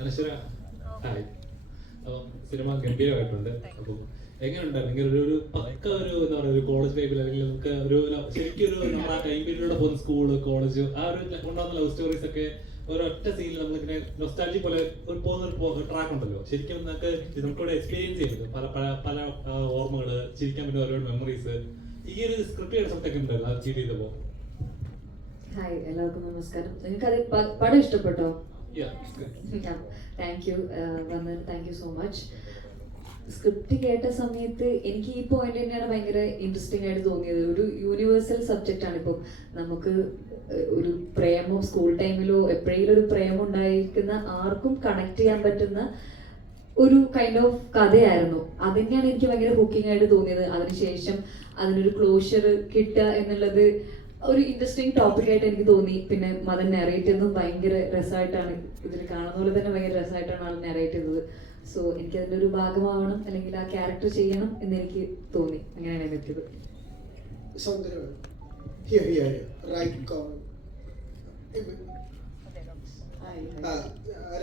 അനശ്വര hi. അപ്പം cinema ഗംഭീരമായിട്ടുണ്ട്. അപ്പം എങ്ങനെയുണ്ടായിരുന്നു ഇങ്ങനെ ഒരു പക്ക ഒരു എന്താ പറയുക ഒരു കോളേജ് ലൈഫിൽ അല്ലെങ്കിൽ നമുക്ക് ഒരു ശരിക്കും ഒരു നമ്മുടെ ആ ടൈം പീരീഡിലൂടെ പോകുന്ന സ്കൂള് കോളേജ് ആ ഒരു ഉണ്ടാകുന്ന ലവ് സ്റ്റോറീസ് ഒക്കെ ഒരൊറ്റ സീനിൽ നമ്മളിങ്ങനെ നൊസ്റ്റാൾജി പോലെ ഒരു പോകുന്ന ഒരു ട്രാക്ക് ഉണ്ടല്ലോ. ശരിക്കും നമുക്കിവിടെ എക്സ്പീരിയൻസ് ചെയ്യുന്നത് പല പല പല ഓർമ്മകൾ, ചിരിക്കാൻ പറ്റുന്ന ഒരുപാട് മെമ്മറീസ്. ഈ ഒരു സ്ക്രിപ്റ്റ് ചെയ്ത സമയത്തൊക്കെ ഉണ്ടായിരുന്നു അത് ചീറ്റ് ചെയ്തപ്പോൾ. ഹായ്, എല്ലാവർക്കും നമസ്കാരം. നിങ്ങൾക്ക് അത് പടം ഇഷ്ടപ്പെട്ടോ? താങ്ക് യു, വന്നതിന് thank you so much. Script കേട്ട സമയത്ത് എനിക്ക് ഈ പോയിന്റ് തന്നെയാണ് ഭയങ്കര ഇൻട്രസ്റ്റിംഗ് ആയിട്ട് തോന്നിയത്. ഒരു യൂണിവേഴ്സൽ സബ്ജക്റ്റ് ആണ്. ഇപ്പം നമുക്ക് ഒരു പ്രേമം സ്കൂൾ ടൈമിലോ എപ്പോഴെങ്കിലും ഒരു പ്രേമം ഉണ്ടായിരിക്കുന്ന ആർക്കും കണക്ട് ചെയ്യാൻ പറ്റുന്ന ഒരു കൈൻഡ് ഓഫ് കഥയായിരുന്നു. അതന്നെയാണ് എനിക്ക് ഭയങ്കര ഹുക്കിംഗ് ആയിട്ട് തോന്നിയത്. അതിനുശേഷം അതിനൊരു ക്ലോഷർ കിട്ടുക എന്നുള്ളത് ഒരു ഇൻട്രസ്റ്റിംഗ് ടോപ്പിക് ആയിട്ട് എനിക്ക് തോന്നി. പിന്നെ മദൻ നെറേറ്റ് ചെയ്തതും ഭയങ്കര രസമായിട്ടാണ്, ഇതിൽ കാണുന്ന പോലെ തന്നെ ഭയങ്കര രസമായിട്ടാണ് ആൾ നെറേറ്റ് ചെയ്തത്. സോ എനിക്ക് അതിൻ്റെ ഒരു ഭാഗമാവണം അല്ലെങ്കിൽ ആ ക്യാരക്ടർ ചെയ്യണം എന്ന് എനിക്ക് തോന്നി. അങ്ങനെയാണ് ഞാൻ എത്തിയത്.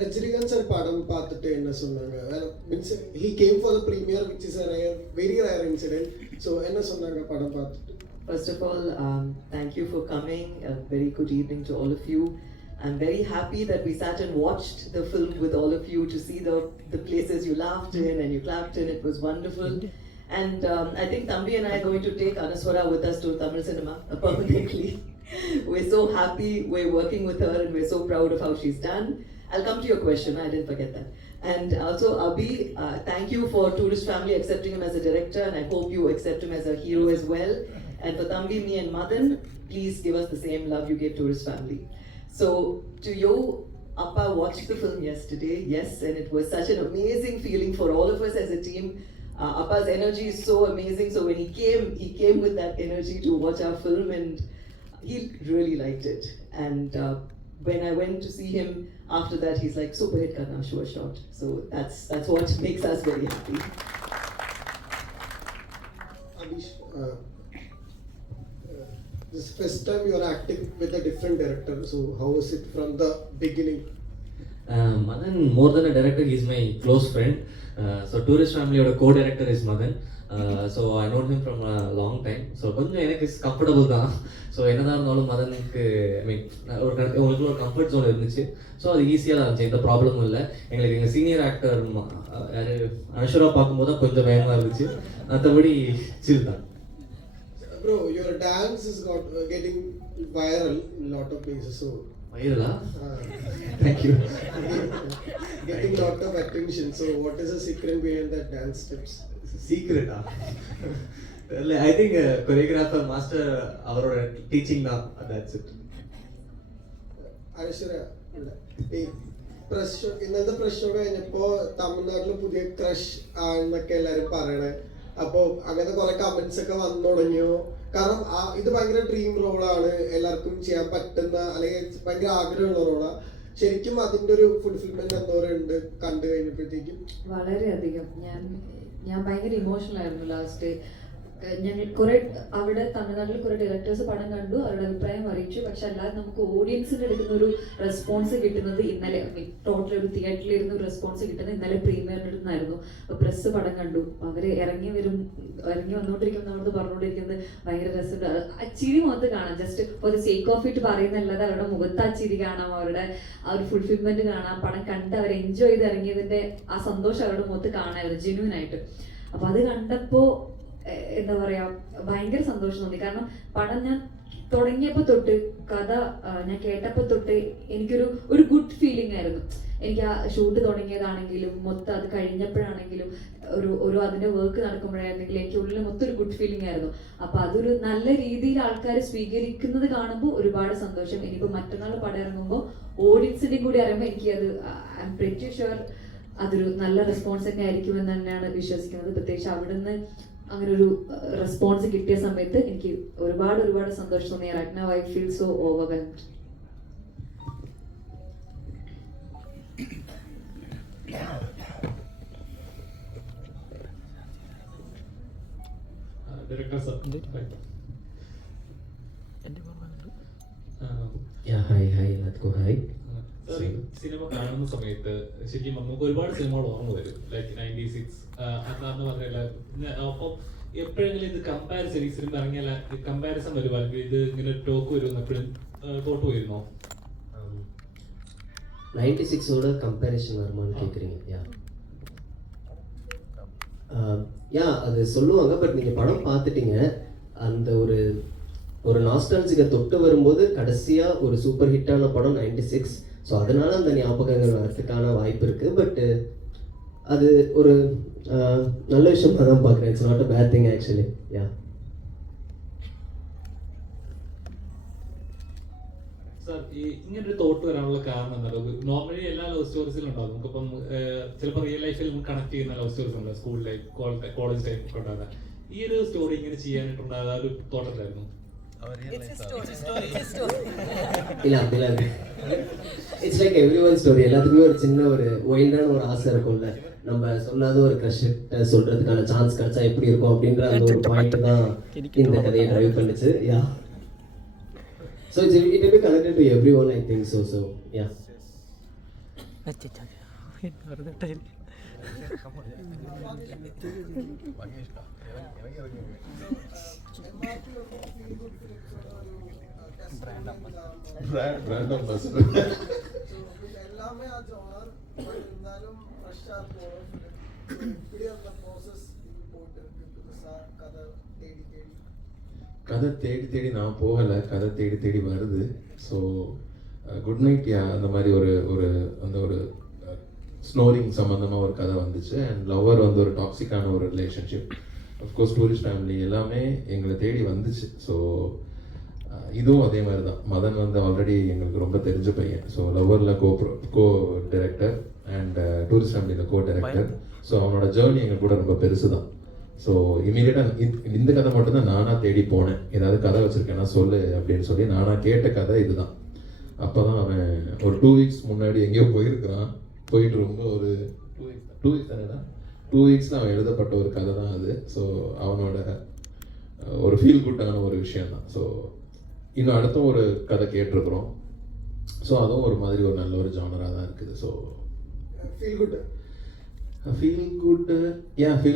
ரஜினிகாந்த் சார் படம் பார்த்துட்டு என்ன சொன்னாங்க? Means he came for the premiere which is a very rare incident. So என்ன சொன்னாங்க படம் பார்த்துட்டு? First of all, thank you for coming. A very good evening to all of you. I'm very happy that we sat and watched the film with all of you to see the places you laughed in and you clapped in. It was wonderful. And I think Thambi and I are going to take Anaswara with us to Tamil cinema permanently. We're so happy we're working with her and we're so proud of how she's done. I'll come to your question, I didn't forget that. And also Abhi, thank you for Tourist Family accepting him as a director, and I hope you accept him as a hero as well. And for Thambi, me and Madan, please give us the same love you gave Tourist Family. So to you, Appa watched the film yesterday, yes, and it was such an amazing feeling for all of us as a team. Appa's energy is so amazing. So when he came with that energy to watch our film, and he really liked it. And when I went to see him after that, he's like, super hit karna, sure shot. So that's what makes us very happy. Abish, this first time you are acting with a different director. So how was it from the beginning? Madan, more than a director, he's my close friend. So Tourist Family oda co-director is Madan. So I know him from a long time. So கொஞ்சம் எனக்கு is comfortable தான். So என்னதான் இருந்தாலும் மதனுக்கு ஐ மீன் உங்களுக்கு ஒரு comfort zone இருந்துச்சு. So அது ஈஸியாக தான் இருந்துச்சு, எந்த ப்ராப்ளமும் இல்லை. எங்களுக்கு எங்கள் சீனியர் ஆக்டர் யார் அனுஷரா பார்க்கும்போது தான் கொஞ்சம் வேகமாக இருந்துச்சு. மற்றபடி சில் தான். Bro, your dance is getting viral in a lot of places. So வைரலா? Thank you. Getting lot of attention. So what is the secret behind that dance steps? சீக்ரெட்டா? இல்லை, ஐ திங்க் கொரியோகிராஃபர் மாஸ்டர் அவரோட டீச்சிங் தான். That's it. Anaswara ഈ പ്രഷ് ഇന്നത്തെ പ്രശ്നം കഴിഞ്ഞപ്പോ തമിഴ്നാട്ടില് പുതിയ ക്രഷ് ആണെന്നൊക്കെ എല്ലാരും പറയണേ. അപ്പൊ അങ്ങനത്തെ കുറെ കമന്റ്സ് ഒക്കെ വന്നു തുടങ്ങിയോ? കാരണം ഇത് ഭയങ്കര ഡ്രീം റോളാണ്, എല്ലാവർക്കും ചെയ്യാൻ പറ്റുന്ന അല്ലെങ്കിൽ ഭയങ്കര ആഗ്രഹമുള്ള റോളാണ്. ശരിക്കും അതിന്റെ ഒരു ഫുൾഫിൽമെന്റ് എന്തോരം ഉണ്ട് കണ്ടു കഴിഞ്ഞപ്പോഴത്തേക്കും? വളരെയധികം. ഞാൻ ഭയങ്കര ഇമോഷണൽ ആയിരുന്നു ലാസ്റ്റ്. ഞങ്ങൾ കുറെ അവിടെ തമിഴ്നാട്ടിൽ കുറെ ഡയറക്ടേഴ്സ് പടം കണ്ടു, അവരുടെ അഭിപ്രായം അറിയിച്ചു. പക്ഷെ അല്ലാതെ നമുക്ക് ഓഡിയൻസിന് എടുക്കുന്ന ഒരു റെസ്പോൺസ് കിട്ടുന്നത് ഇന്നലെ ടോട്ടൽ ഒരു തിയേറ്ററിൽ ഇരുന്ന് ഒരു റെസ്പോൺസ് കിട്ടുന്നത് ഇന്നലെ പ്രീമിയറിൻ്റെ അടുത്തുനിന്നായിരുന്നു. അപ്പോൾ പ്രസ് പടം കണ്ടു, അവർ ഇറങ്ങി വന്നുകൊണ്ടിരിക്കും നമ്മളത് പറഞ്ഞുകൊണ്ടിരിക്കുന്നത് ഭയങ്കര രസമുണ്ട്. ആ ചിരി മുഖത്ത് കാണാം. Just for the sake of it പറയുന്നല്ലാതെ അവരുടെ മുഖത്ത് ആ ചിരി കാണാം, അവരുടെ ആ ഒരു ഫുൾഫിൽമെന്റ് കാണാം. പടം കണ്ട് അവർ എൻജോയ് ചെയ്ത് ഇറങ്ങിയതിന്റെ ആ സന്തോഷം അവരുടെ മുഖത്ത് കാണാമായിരുന്നു ജെന്യൂൻ ആയിട്ട്. അപ്പൊ അത് കണ്ടപ്പോ എന്താ പറയാ, ഭയങ്കര സന്തോഷം തോന്നി. കാരണം പടം ഞാൻ തുടങ്ങിയപ്പോ തൊട്ട് കഥ ഞാൻ കേട്ടപ്പോ തൊട്ട് എനിക്കൊരു ഗുഡ് ഫീലിംഗ് ആയിരുന്നു. എനിക്ക് ആ ഷൂട്ട് തുടങ്ങിയതാണെങ്കിലും മൊത്തം അത് കഴിഞ്ഞപ്പോഴാണെങ്കിലും ഒരു അതിന്റെ വർക്ക് നടക്കുമ്പോഴായിരുന്നെങ്കിലും എനിക്ക് ഉള്ളിൽ മൊത്തം ഒരു ഗുഡ് ഫീലിംഗ് ആയിരുന്നു. അപ്പൊ അതൊരു നല്ല രീതിയിൽ ആൾക്കാർ സ്വീകരിക്കുന്നത് കാണുമ്പോൾ ഒരുപാട് സന്തോഷം. ഇനിയിപ്പോ മറ്റന്നാൾ പടം ഇറങ്ങുമ്പോൾ ഓഡിയൻസിന്റെ കൂടി അറിയുമ്പോൾ എനിക്ക് അത് ഐ എം പ്രിറ്റി ഷുവർ അതൊരു നല്ല റെസ്പോൺസ് തന്നെ ആയിരിക്കും എന്ന് തന്നെയാണ് വിശ്വസിക്കുന്നത്. പ്രത്യേകിച്ച് അവിടുന്ന് അങ്ങനെ ഒരു റെസ്പോൺസ് കിട്ടിയ സമയത്ത് എനിക്ക് ഒരുപാട് സന്തോഷം തോന്നി. Right now I feel so overwhelmed. Director sir. Yeah, hi, let's go hi. സിനിമ കാണുന്ന സമയത്ത് ശരിക്കും നമുക്ക് ഒരുപാട് സിനിമകൾ ഓർമ്മ വരും, ലൈക്ക് 96 അന്ന് പറഞ്ഞ. അപ്പം എപ്പോഴെങ്കിലും ഇത് കമ്പാരിസൺ, ഈ സിനിമ ഇറങ്ങിയാൽ കമ്പാരിസൺ വരുമോ, അല്ലെങ്കിൽ ഇത് ഇങ്ങനെ ടോക്ക് വരുമെന്ന് എപ്പോഴും തോട്ട് വരുന്നോ? 96ஓட கம்பேரிஷன் வருமானு கேட்குறீங்க? யா அது சொல்லுவாங்க. பட் நீங்கள் படம் பார்த்துட்டீங்க, அந்த ஒரு நாஸ்டாலஜிக்கை தொட்டு வரும்போது கடைசியாக ஒரு சூப்பர் ஹிட்டான படம் 96. ஸோ அதனால அந்த ஞாபகங்கள் வரத்துக்கான வாய்ப்பு இருக்குது. பட்டு அது ஒரு நல்ல விஷயமாக தான் பார்க்குறேன். It's not a bad thing actually. Yeah sir, ഈ ഇങ്ങനൊരു തോട്ട് വരാനുള്ള കാരണം എന്താ? നോർമലി എല്ലാ ലവ് സ്റ്റോറീസിലും ഉണ്ടാവും. നമുക്കിപ്പം ചിലപ്പോൾ റിയൽ ലൈഫിൽ നമുക്ക് കണക്ട് ചെയ്യുന്ന ലവ് സ്റ്റോറീസ് ഉണ്ട്, സ്കൂൾ ലൈഫ്, കോളേജ് ലൈഫ് ഒക്കെ ഉണ്ടാകുക. ഈ ഒരു സ്റ്റോറി ഇങ്ങനെ ചെയ്യാനായിട്ടുണ്ടാകുന്ന ഒരു തോട്ടത്തിലായിരുന്നു? இல்லை அப்படிலாம் இல்லை. It's like every one story. எல்லாத்துக்குமே ஒரு சின்ன ஒரு ஒயில்டான ஒரு ஆசை இருக்கும்ல, நம்ம சொல்லாத ஒரு க்ரஷ்கிட்ட சொல்கிறதுக்கான சான்ஸ் கிடைச்சா எப்படி இருக்கும் அப்படின்ற அந்த ஒரு பாயிண்ட் தான் இந்த கதையை ட்ரைவ் பண்ணுச்சு. Yeah so it will be connected to everyone, I think so yeah. எல்லாமே ആ ജോണർ இருந்தாலும் ഫ്രഷാ போறோம். இப்படி அந்த ப்ராசஸ் போட்டு இருக்கு. கதை தேடி தேடி நான் போகலை, கதை தேடி தேடி வருது. ஸோ குட் நைட் யா அந்த மாதிரி ஒரு ஸ்னோரிங் சம்மந்தமாக ஒரு கதை வந்துச்சு. அண்ட் லவ்வர் வந்து ஒரு டாக்ஸிக்கான ஒரு ரிலேஷன்ஷிப். அஃப்கோர்ஸ் டூரிஸ்ட் ஃபேமிலி எல்லாமே எங்களை தேடி வந்துச்சு. ஸோ இதுவும் அதே மாதிரி தான். மதன் வந்து ஆல்ரெடி எங்களுக்கு ரொம்ப தெரிஞ்ச பையன். ஸோ லவ்வரில் கோ டைரக்டர் அண்ட் டூரிஸ்ட் ஃபேமிலியில் கோ டைரக்டர். ஸோ அவனோட ஜேர்னி எங்கள் கூட ரொம்ப பெருசு தான். ஸோ இமீடியட்டாக இந்த கதை மட்டும்தான் நானாக தேடி போனேன். ஏதாவது கதை வச்சுருக்கேன்னா சொல்லு அப்படின்னு சொல்லி நானாக கேட்ட கதை இதுதான். அப்போ தான் அவன் ஒரு 2 weeks முன்னாடி எங்கேயோ போயிருக்கிறான். போயிட்டு ரொம்ப ஒரு 2 weeks தானேடா, 2 weeksல அவன் எழுதப்பட்ட ஒரு கதை தான் அது. ஸோ அவனோட ஒரு ஃபீல் குட்டான ஒரு விஷயம் தான். ஸோ இன்னும் அடுத்த ஒரு கதை கேட்டிருக்கிறோம். ஸோ அதுவும் ஒரு மாதிரி ஒரு நல்ல ஒரு ஜானராக தான் இருக்குது. ஸோ ஃபீல்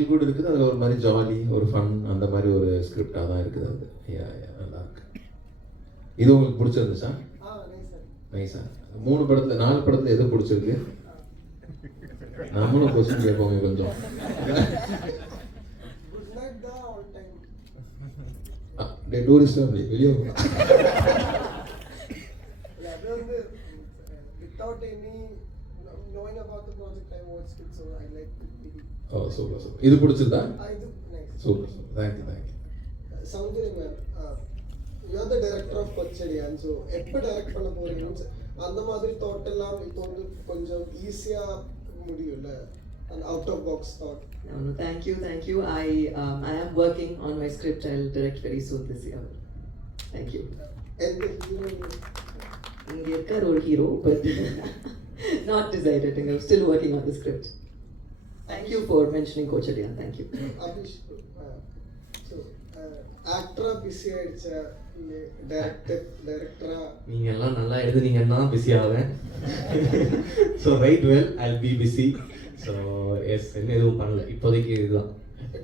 குட் இருக்குது. அது ஒரு மாதிரி ஜாலி, ஒரு ஃபன், அந்த மாதிரி ஒரு ஸ்கிரிப்டாக தான் இருக்குது அது. நல்லா இருக்கு. இது உங்களுக்கு பிடிச்சிருந்துச்சா? நைஸா. 3 படத்தில் 4 படத்தில் எது பிடிச்சிருக்கு? நம்மளும் கொஸ்டின் கேட்போங்க கொஞ்சம். டூரிஸ்ட் அப்படி வெளியே without any knowing about the project I watched it, so I like it. Oh, super. இது பிடிச்சிருந்தா? இது nice. Super. Thank you. Soundary man, you are the director of Kochadiyan, so எப்போ டைரக்ட் பண்ண போறீங்க? அந்த மாதிரி தாட் எல்லாம் இப்போ வந்து கொஞ்சம் ஈஸியா முடியும்ல, an out of box thought. No, thank you. I am working on my script. I'll direct very soon this year. Thank you. And the hero, இங்க இருக்கார் ஒரு hero, but not decided. I'm still working on the script. Thank you for mentioning Kochadiyan. Thank you. Abhish, so actor busy ஆயிடுச்சா, டைரக்டரா? நீங்கள் எல்லாம் நல்லா எழுதுனீங்கன்னா busy ஆவேன். So right well, I'll be busy. So yes, என்ன எதுவும் பண்ணல இப்போதைக்கு. இதுதான்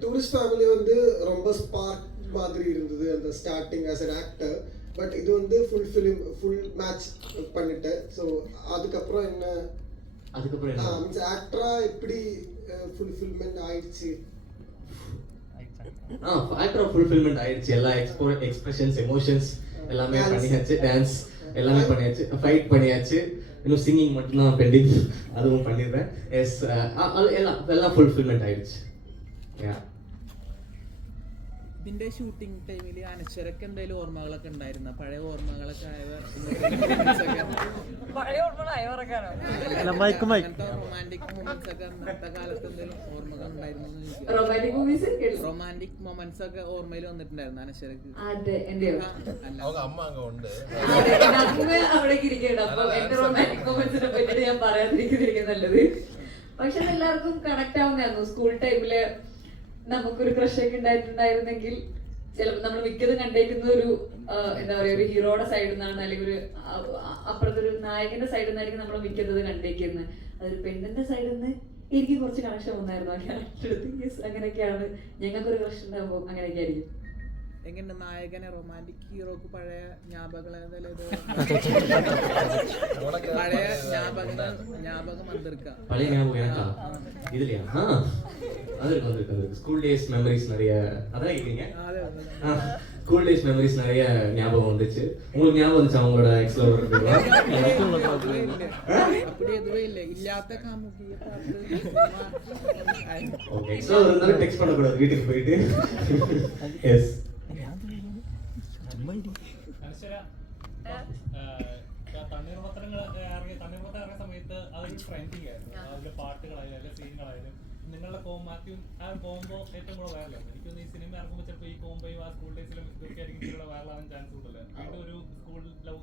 டூரிஸ்ட் ஃபேமிலி வந்து ரொம்ப ஸ்பார்க் மாதிரி இருந்தது அந்த starting as an actor. But இது வந்து ஃபுல் மேட்ச் பண்ணிட்டேன். ஸோ அதுக்கப்புறம் என்ன மீன்ஸ் ஆக்டரா எப்படி ஃபுல்ஃபில்மெண்ட் ஆயிடுச்சு? ஆக்டர் ஃபுல்ஃபில்மெண்ட் ஆயிடுச்சு. எல்லா எக்ஸ்பிரஷன்ஸ், எமோஷன்ஸ் எல்லாமே பண்ணியாச்சு. டான்ஸ் எல்லாமே பண்ணியாச்சு. ஃபைட் பண்ணியாச்சு. இன்னும் சிங்கிங் மட்டும்தான் பெண்டிங், அதுவும் பண்ணிடுறேன். எஸ், எல்லாம் ഫുൾഫിൽമെന്റ് ആയിடுச்சு. ഇതിന്റെ ഷൂട്ടിംഗ് ടൈമിൽ അനശ്വരക്ക് എന്തെങ്കിലും ഓർമ്മകളൊക്കെ ഉണ്ടായിരുന്ന? പഴയ ഓർമ്മകളൊക്കെ റൊമാൻറ്റിക് മൊമെന്റ്സ് ഒക്കെ അന്നത്തെ കാലത്ത് എന്തെങ്കിലും ഓർമ്മകൾ ഉണ്ടായിരുന്നു? റൊമാൻറ്റിക് മൊമെന്റ്സ് ഒക്കെ ഓർമ്മയിൽ വന്നിട്ടുണ്ടായിരുന്നു അനശ്വരക്ക്? അതെ, എന്റെയോ? അവിടേക്ക് ഇരിക്കണ്ട. അപ്പൊ എന്റെ റൊമാൻറ്റിക് മൊമെന്റ്സിനെ പറ്റിയിട്ട് ഞാൻ പറയാതിരിക്കുന്നതായിരിക്കും നല്ലത്. പക്ഷെ എല്ലാവർക്കും കണക്ട് ആവുന്നതായിരുന്നു. സ്കൂൾ ടൈമില് നമുക്കൊരു ക്രഷ് ഒക്കെ ഉണ്ടായിട്ടുണ്ടായിരുന്നെങ്കിൽ ചിലപ്പോൾ നമ്മൾ മിക്കതും കണ്ടേക്കുന്ന ഒരു എന്താ പറയുക ഒരു ഹീറോയുടെ സൈഡിൽ നിന്നാണ്, അല്ലെങ്കിൽ ഒരു അപ്പുറത്തൊരു നായകന്റെ സൈഡിൽ നിന്നായിരിക്കും നമ്മൾ മിക്കത് കണ്ടേക്കുന്നത്. അതൊരു പെണ്ണിന്റെ സൈഡിൽ നിന്ന് എനിക്ക് കുറച്ച് കണക്ഷൻ വന്നായിരുന്നു ആ ക്യാരക്ടർ. അങ്ങനെയൊക്കെയാണ് ഞങ്ങൾക്കൊരു ക്രഷ് ഉണ്ടാകുമ്പോൾ അങ്ങനെയൊക്കെ ആയിരിക്കും. എങ്ങനെ നായകനെ റൊമാൻറ്റിക് ഹീറോക്ക് പഴയ ஞாபகம் പഴയ ஞாபகம் வந்திருக்கா? பழைய ஞாபகம் எனக்கா? இதுலையா? அது இருக்கு. ஸ்கூல் டேஸ் மெமரிஸ் நிறைய, அதான் கேக்குறீங்க. ஸ்கூல் டேஸ் மெமரிஸ் நிறைய ஞாபகம் வந்துச்சு. உங்களுக்கு ஞாபகம் வந்துச்சு அவங்களோட எக்ஸ்ல ஒரு அப்படி எதுவே இல்ல, இல்லாத காமுகிய பார்த்து ஓகே. எக்ஸ்ல ஒரு தடவை டெக்ஸ்ட் பண்ண கூடாது வீட்டுக்கு போயிட்டு. எஸ் തണ്ണീർപത്രങ്ങൾ ഇറങ്ങിയ സമയത്ത് അതൊരു ട്രെൻഡിങ് ആയിരുന്നു. അതിലെ പാട്ടുകളായാലും അതിലെ സീനുകളായാലും നിങ്ങളുടെ മാത്യു ആ കോംബോ ഏറ്റവും കൂടുതൽ വൈറലായിരുന്നു. എനിക്കൊന്ന് ഈ സിനിമ ഇറങ്ങുമ്പോൾ ചിലപ്പോൾ ഈ കോംബോയും ആ സ്കൂൾ ഡേയ്സിലും ഇതൊക്കെ ആയിരിക്കും ഇവിടെ വൈറലാകാൻ ചാൻസ് ഉണ്ടല്ലോ. വീണ്ടും ഒരു സ്കൂൾ ലവ്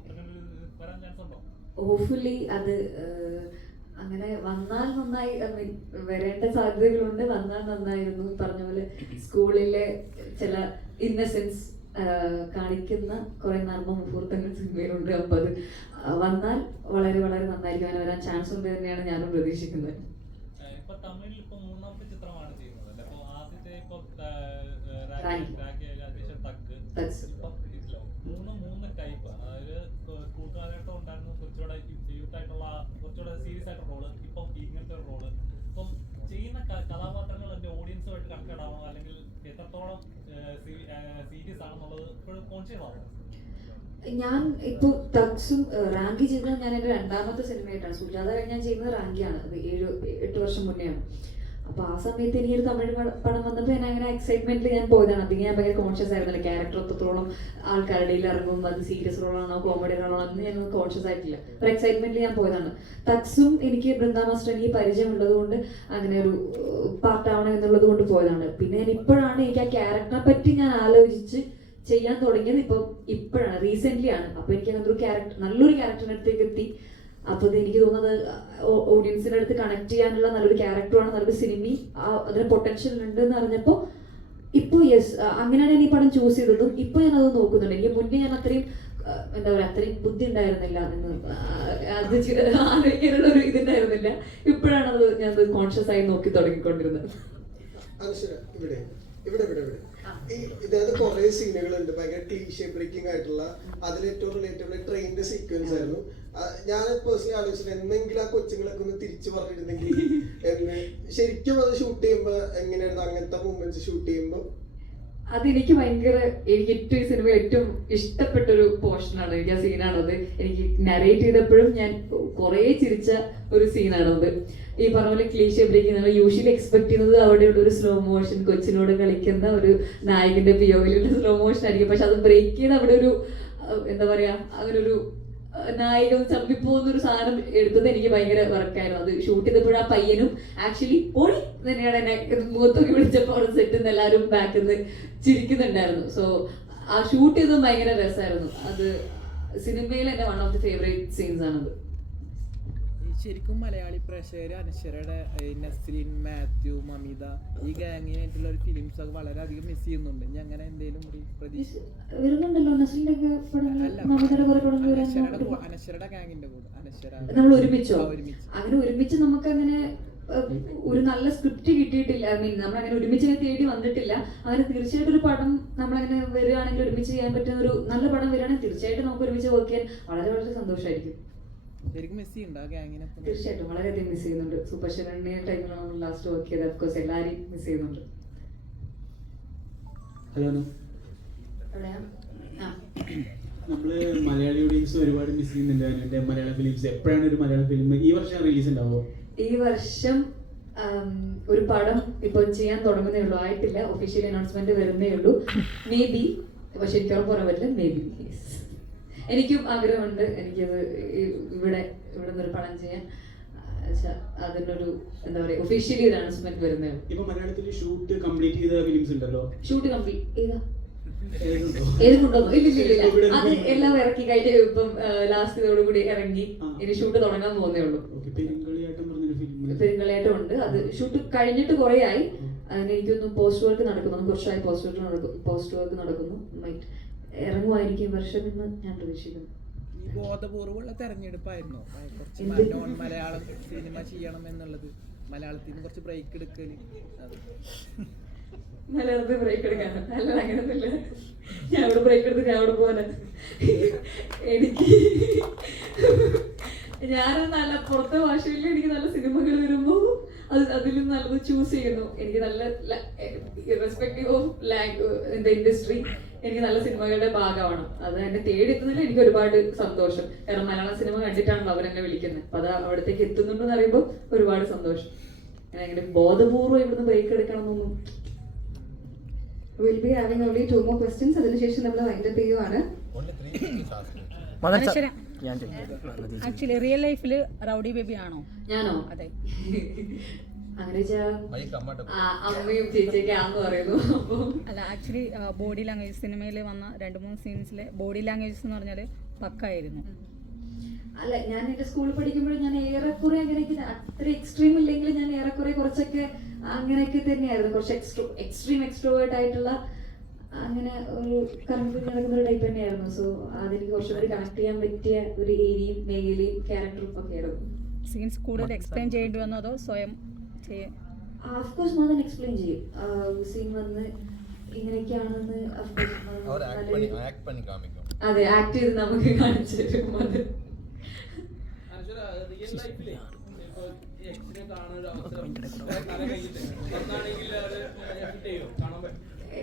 വരാൻ ചാൻസ് ഉണ്ടോ? ഹോപ്പ്ഫുള്ളി അത് അങ്ങനെ വന്നാൽ നന്നായി, വരേണ്ട സാധ്യതകളുണ്ട്. വന്നാൽ നന്നായിരുന്നു. പറഞ്ഞ പോലെ സ്കൂളിലെ ചില ഇന്നസെൻസ് കാണിക്കുന്ന കുറെ നർമ്മ മുഹൂർത്തങ്ങൾ സിനിമയിലുണ്ട്. അപ്പൊ അത് വന്നാൽ വളരെ വളരെ നന്നായിരിക്കും. അങ്ങനെ വരാൻ ചാൻസ് ഉണ്ട് തന്നെയാണ് ഞാനും പ്രതീക്ഷിക്കുന്നത്. ഇപ്പൊ തമിഴിൽ ഇപ്പൊ മൂന്നാമത്തെ ചിത്രമാണ് ചെയ്യുന്നത്. അപ്പൊ ആദ്യത്തെ ഇപ്പൊ മൂന്ന് ടൈപ്പ്, അതായത് സ്കൂൾ കാലഘട്ടം ഉണ്ടായിരുന്നു, കുറച്ചുകൂടെ യൂത്ത് ആയിട്ടുള്ള കുറച്ചുകൂടെ സീരിയസ് ആയിട്ടുള്ള റോള്, ഇപ്പം ഇങ്ങനത്തെ ഒരു റോള്. ഇപ്പം ചെയ്യുന്ന കഥാപാത്രങ്ങൾ എന്റെ ഓഡിയൻസുമായിട്ട് കണക്റ്റഡ് ആണോ, അല്ലെങ്കിൽ എത്രത്തോളം സീരിയസ് ആണെന്നുള്ളത് ഇപ്പോഴും കോൺഷ്യസ് ആണോ? ഞാൻ ഇപ്പോൾ തക്സും റാങ്കി ചെയ്തത് ഞാൻ എൻ്റെ രണ്ടാമത്തെ സിനിമയായിട്ടാണ്. സുജാത കഴിഞ്ഞ് ഞാൻ ചെയ്യുന്നത് റാങ്കിയാണ്. അത് 7-8 വർഷം മുന്നെയാണ്. അപ്പോൾ ആ സമയത്ത് എനിക്കൊരു തമിഴ് പടം വന്നപ്പോൾ ഞാൻ അങ്ങനെ എക്സൈറ്റ്മെന്റിൽ ഞാൻ പോയതാണ്. അതിന് ഞാൻ ഭയങ്കര കോൺഷ്യസ് ആയിരുന്നില്ല. ക്യാരക്ടർ എത്രത്തോളം ആൾക്കാരുടെ ഇടയിൽ ഇറങ്ങും, അത് സീരിയസ് റോളാണോ കോമഡി റോളാണോ എന്ന് ഞാൻ കോൺഷ്യസ് ആയിട്ടില്ല. ഒരു എക്സൈറ്റ്മെന്റിൽ ഞാൻ പോയതാണ്. തക്സും എനിക്ക് ബൃന്ദാ മാസ്റ്റർ എനിക്ക് പരിചയമുള്ളത് കൊണ്ട് അങ്ങനെ ഒരു പാർട്ടാവണം എന്നുള്ളത് കൊണ്ട് പോയതാണ്. പിന്നെ ഞാൻ ഇപ്പോഴാണ് എനിക്ക് ആ ക്യാരക്ടറിനെ പറ്റി ഞാൻ ആലോചിച്ച് ചെയ്യാൻ തുടങ്ങിയത്. ഇപ്പോഴാണ്, റീസെന്റ് ആണ്. അപ്പൊ എനിക്ക് അങ്ങനത്തെ ഒരു ക്യാരക്ടർ, നല്ലൊരു ക്യാരക്ടറിന്റെ അടുത്തേക്ക് എത്തി. അപ്പൊ എനിക്ക് തോന്നുന്നത് ഓഡിയൻസിന്റെ അടുത്ത് കണക്ട് ചെയ്യാനുള്ള നല്ലൊരു ക്യാരക്ടറാണ്, നല്ലൊരു സിനിമ, അതിന് പൊട്ടൻഷ്യൽ ഉണ്ട് എന്ന് അറിഞ്ഞപ്പോ ഇപ്പൊ യെസ്, അങ്ങനെയാണ് ഞാൻ ഈ പടം ചൂസ് ചെയ്തതും. ഇപ്പൊ ഞാൻ അത് നോക്കുന്നുണ്ട്. എനിക്ക് മുന്നേ ഞാൻ അത്രയും എന്താ പറയാ അത്രയും ബുദ്ധി ഉണ്ടായിരുന്നില്ല എന്ന് അത് ആലോചിക്കാനുള്ള ഒരു ഇതുണ്ടായിരുന്നില്ല. ഇപ്പോഴാണ് അത് ഞാൻ കോൺഷ്യസ് ആയി നോക്കി തുടങ്ങിക്കൊണ്ടിരുന്നത്. ഇതിനകത്ത് കുറെ സീനുകളുണ്ട്, ഭയങ്കര ക്ലീഷേ ബ്രേക്കിംഗ് ആയിട്ടുള്ള. അതിൽ ഏറ്റവും റിലേറ്റബിൾ ട്രെയിനിന്റെ സീക്വൻസ് ആയിരുന്നു. ഞാൻ പേഴ്സണലി ആലോചിച്ചിട്ട് എന്തെങ്കിലും ആ കൊച്ചുങ്ങളൊക്കെ ഒന്ന് തിരിച്ചു പറഞ്ഞിരുന്നെങ്കിൽ എന്ന്. ശരിക്കും അത് ഷൂട്ട് ചെയ്യുമ്പോ എങ്ങനെയായിരുന്നു അങ്ങനത്തെ മൂമെന്റ്സ് ഷൂട്ട് ചെയ്യുമ്പോ? അതെനിക്ക് ഭയങ്കര, എനിക്ക് ഏറ്റവും ഈ സിനിമ ഏറ്റവും ഇഷ്ടപ്പെട്ട ഒരു പോർഷനാണ്. എനിക്ക് ആ സീനാണത്. എനിക്ക് നരേറ്റ് ചെയ്തപ്പോഴും ഞാൻ കുറെ ചിരിച്ച ഒരു സീനാണത്. ഈ പറഞ്ഞ പോലെ ക്ലീഷേ ബ്രേക്കിംഗ്, നമ്മൾ യൂഷ്വലി എക്സ്പെക്ട് ചെയ്യുന്നത് അവിടെയുള്ള ഒരു സ്ലോ മോഷൻ, കൊച്ചിനോട് കളിക്കുന്ന ഒരു നായകന്റെ പിയോയിലുള്ള സ്ലോ മോഷൻ ആയിരിക്കും. പക്ഷെ അത് ബ്രേക്ക് ചെയ്ത് അവിടെ ഒരു എന്താ പറയാ അങ്ങനെ ഒരു നായികം ചമ്പിപ്പോകുന്ന ഒരു സാധനം എടുത്തത് എനിക്ക് ഭയങ്കര വർക്കായിരുന്നു. അത് ഷൂട്ട് ചെയ്തപ്പോഴും ആ പയ്യനും ആക്ച്വലി പൊളി തന്നെയാണ് എന്നെ മുഖത്തൊക്കെ വിളിച്ചപ്പോൾ സെറ്റിൽ നിന്ന് എല്ലാവരും ബാക്കിൽ നിന്ന് ചിരിക്കുന്നുണ്ടായിരുന്നു. സോ ആ ഷൂട്ട് ചെയ്തതും ഭയങ്കര രസമായിരുന്നു. അത് സിനിമയിൽ എന്റെ one of the favourite scenes ആണത്. ശരിക്കും മലയാളി പ്രേക്ഷകർ അനശ്വരയുടെ നസ്രീൻ, മാത്യു, മമിത ഈ ഗാങ്ങിനായിട്ടുള്ള ഒരു ഫിലിംസ് ഒക്കെ വളരെയധികം മിസ് ചെയ്യുന്നുണ്ട്. ഇനി അങ്ങനെ എന്തെങ്കിലും പ്രതീക്ഷ വരുന്നുണ്ടല്ലോ അനശ്വരയുടെ ഗാങ്ങിന്റെ കൂടെ നമ്മൾ ഒരുമിച്ചോ? അങ്ങനെ ഒരുമിച്ച് നമുക്കങ്ങനെ ഒരു നല്ല സ്ക്രിപ്റ്റ് കിട്ടിയിട്ടില്ല. ഐ മീൻ നമ്മളങ്ങനെ ഒരുമിച്ച് തേടി വന്നിട്ടില്ല. അങ്ങനെ തീർച്ചയായിട്ടും ഒരു പടം നമ്മളങ്ങനെ വരികയാണെങ്കിൽ ഒരുമിച്ച് ചെയ്യാൻ പറ്റുന്ന ഒരു നല്ല പടം വരികയാണെങ്കിൽ തീർച്ചയായിട്ടും നമുക്ക് ഒരുമിച്ച് വർക്ക് ചെയ്യാൻ വളരെ വളരെ സന്തോഷമായിരിക്കും. തീർച്ചയായിട്ടും വളരെയധികം മിസ് ചെയ്യുന്നുണ്ട്. സൂപ്പർ ശരണ്യ ടൈമിലാണ് നമ്മൾ ലാസ്റ്റ് വർക്ക് ചെയ്തത്. ഓഫ്കോഴ്സ് എല്ലാവരെയും മിസ് ചെയ്യുന്നുണ്ട്. ഹലോ, നമ്മള് മലയാളി ഓഡിയൻസ് ഒരുപാട് മിസ് ചെയ്യുന്നുണ്ട്. അതിന്റെ മലയാള ഫിലിംസ് എപ്പോഴാണ് ഒരു മലയാള ഫിലിം ഈ വർഷം റിലീസ് ഉണ്ടാവുമോ? ഈ വർഷം ഒരു പടം ഇപ്പോൾ ചെയ്യാൻ തുടങ്ങുന്നേ ഉള്ളൂ, ആയിട്ടില്ല. ഒഫീഷ്യൽ അനൗൺസ്മെന്റ് വരുന്നേ ഉള്ളൂ. മേ ബി, പക്ഷെ എനിക്ക് ഉറപ്പ് പറയാൻ പറ്റില്ല. May be. എനിക്കും ആഗ്രഹമുണ്ട് എനിക്കത് ഇവിടെ നിന്നൊരു പടം ചെയ്യാൻ. അതിനൊരു എന്താ പറയാ ഒഫീഷ്യലി ഒരു അനൗൺസ്മെന്റ് വരുന്നേ ഉള്ളൂ. ഇപ്പൊ മലയാളത്തിൽ ഷൂട്ട് കംപ്ലീറ്റ് ചെയ്ത ഫിലിംസ് ഉണ്ടല്ലോ. ഷൂട്ട് കംപ്ലീറ്റ് ഏതുണ്ടോ? ഇല്ല, അത് എല്ലാം ഇറക്കി കഴിഞ്ഞ് ഇപ്പം ലാസ്റ്റ് ഇതോടുകൂടി ഇറങ്ങി. ഇനി ഷൂട്ട് തുടങ്ങാൻ പോകുന്നേ ഉള്ളൂ. പെരുങ്കളിയാട്ടം ഉണ്ട്. അത് ഷൂട്ട് കഴിഞ്ഞിട്ട് കുറെ ആയി. അതിന് എനിക്കൊന്ന് പോസ്റ്റ് വർക്ക് നടക്കുന്നു, കുറച്ചായി പോസ്റ്റ് വർക്ക് നടക്കുന്നു. ഇറങ്ങുമായിരിക്കും ഈ വർഷം എന്ന് ഞാൻ പ്രതീക്ഷിക്കുന്നു. ഈ ബോധപൂർവ്വമുള്ള തെരഞ്ഞെടുപ്പായിരുന്നോ കുറച്ച് എന്ത്? നോൺ മലയാളം സിനിമ ചെയ്യണം എന്നുള്ളത്? മലയാളത്തിൽ നിന്ന് കുറച്ച് ബ്രേക്ക് എടുക്കല് മലയാളത്തിൽ ബ്രേക്ക് എടുക്കാനോ? അല്ല, അങ്ങനെയൊന്നുമില്ല. ഞാൻ അവിടെ ബ്രേക്ക് എടുത്ത് ഞാൻ അവിടെ പോകാനാ. എനിക്ക് ഞാനത് നല്ല പുറത്തെ ഭാഷയിൽ എനിക്ക് നല്ല സിനിമകൾ വരുമ്പോൾ അതിൽ നല്ലത് ചൂസ് ചെയ്യുന്നു. എനിക്ക് നല്ല ഇറസ്പെക്റ്റീവ് ഓഫ് ഇൻഡസ്ട്രി എനിക്ക് നല്ല സിനിമകളുടെ ഭാഗമാണ്. അത് എന്നെ തേടിയെത്തുന്നതിൽ എനിക്ക് ഒരുപാട് സന്തോഷം. കാരണം മലയാള സിനിമ കണ്ടിട്ടാണല്ലോ അവരെന്നെ വിളിക്കുന്നത്. അപ്പൊ അത് അവിടത്തേക്ക് എത്തുന്നുണ്ടെന്ന് അറിയുമ്പോൾ ഒരുപാട് സന്തോഷം. ഞാൻ അങ്ങനെ ബോധപൂർവ്വം ഇവിടുന്ന് break എടുക്കണമെന്നൊന്നും. We'll be having only 2 more questions. അതിനുശേഷം നമ്മൾ വൈൻഡപ്പ് ചെയ്യുവാണ്. ആക്ച്വലി റിയൽ ലൈഫിൽ റൗഡി ബേബി ആണോ? ഞാനോ? അതെ. അങ്ങനെ അമ്മയും ചേച്ചിയൊക്കെ ആന്ന് പറയുന്നു. അല്ല, ആക്ച്വലി ബോഡി ലാംഗ്വേജ് സിനിമയിൽ വന്ന 2-3 സീൻസിലെ ബോഡി ലാംഗ്വേജസ് എന്ന് പറഞ്ഞാൽ പക്കായിരുന്നു. അല്ല, ഞാൻ എന്റെ സ്കൂളിൽ പഠിക്കുമ്പോൾ ഞാൻ ഏറെക്കുറെ അങ്ങനെയൊക്കെ, അത്ര എക്സ്ട്രീം ഇല്ലെങ്കിൽ ഞാൻ ഏറെക്കുറെ കുറച്ചൊക്കെ അങ്ങനെയൊക്കെ തന്നെയായിരുന്നു. കുറച്ച് എക്സ്ട്രീം എക്സ്ട്രോവേർട്ട് ആയിട്ടുള്ള അങ്ങനെ ഒരു കറണ്ട് നടക്കുന്ന ഒരു ടൈപ്പ് തന്നെയായിരുന്നു. സോ അതെനിക്ക് കുറച്ചുകൂടി കണക്ട് ചെയ്യാൻ പറ്റിയ ഒരു ഏരിയയും മേഖലയും ക്യാരക്ടറും ഒക്കെ ആയിരുന്നു. സീൻസ് കൂടുതൽ എക്സ്പ്ലെയിൻ ചെയ്യേണ്ടി വന്നോ അതോ സ്വയം ചെയ്യാൻ? ഓഫ്കോഴ്സ് മദൻ എക്സ്പ്ലെയിൻ ചെയ്യും. സീൻ വന്ന് ഇങ്ങനെയൊക്കെയാണെന്ന് അതെ ആക്ട് ചെയ്ത് നമുക്ക് കാണിച്ചു തരും മദൻ.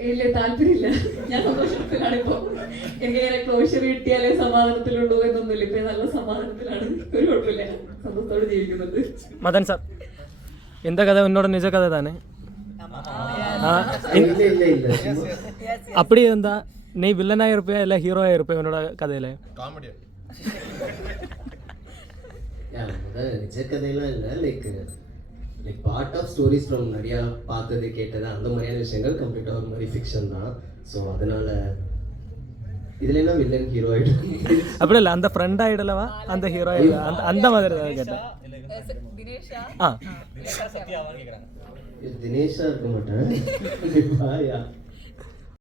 ഇല്ല, താല്പര്യമില്ല. ഞാൻ സന്തോഷത്തിലാണ് ഇപ്പൊ. എനിക്ക് ഇങ്ങനെ ക്ലോഷർ കിട്ടിയാലേ സമാധാനത്തിലുള്ളൂ എന്നൊന്നുമില്ല. ഇപ്പൊ നല്ല സമാധാനത്തിലാണ്, ഒരു കുഴപ്പമില്ല, സന്തോഷത്തോടെ ജീവിക്കുന്നുണ്ട്. மதன் சார், இந்த கதை உன்னோட நிஜ கதை தானே? அப்படி இருந்தா நீ வில்லனா இருப்பியா இல்ல ஹீரோவா இருப்பியா உன்னோட கதையில? நிஜ கதையெல்லாம் இல்லை, like part of stories from நிறையா பார்த்தது கேட்டது அந்த மாதிரியான விஷயங்கள் கம்ப்ளீட்டாக ஒரு மாதிரி ஃபிக்ஷன் தான். ஸோ அதனால இதுல என்ன வில்லன் ஹீரோ ஆயிடும் அப்படி இல்லை, அந்த ஃப்ரெண்ட் ஆயிடலவா அந்த ஹீரோ ஆயிடல, அந்த மாதிரி தான் கேட்டேன். தினேஷா இருக்க மாட்டேன்.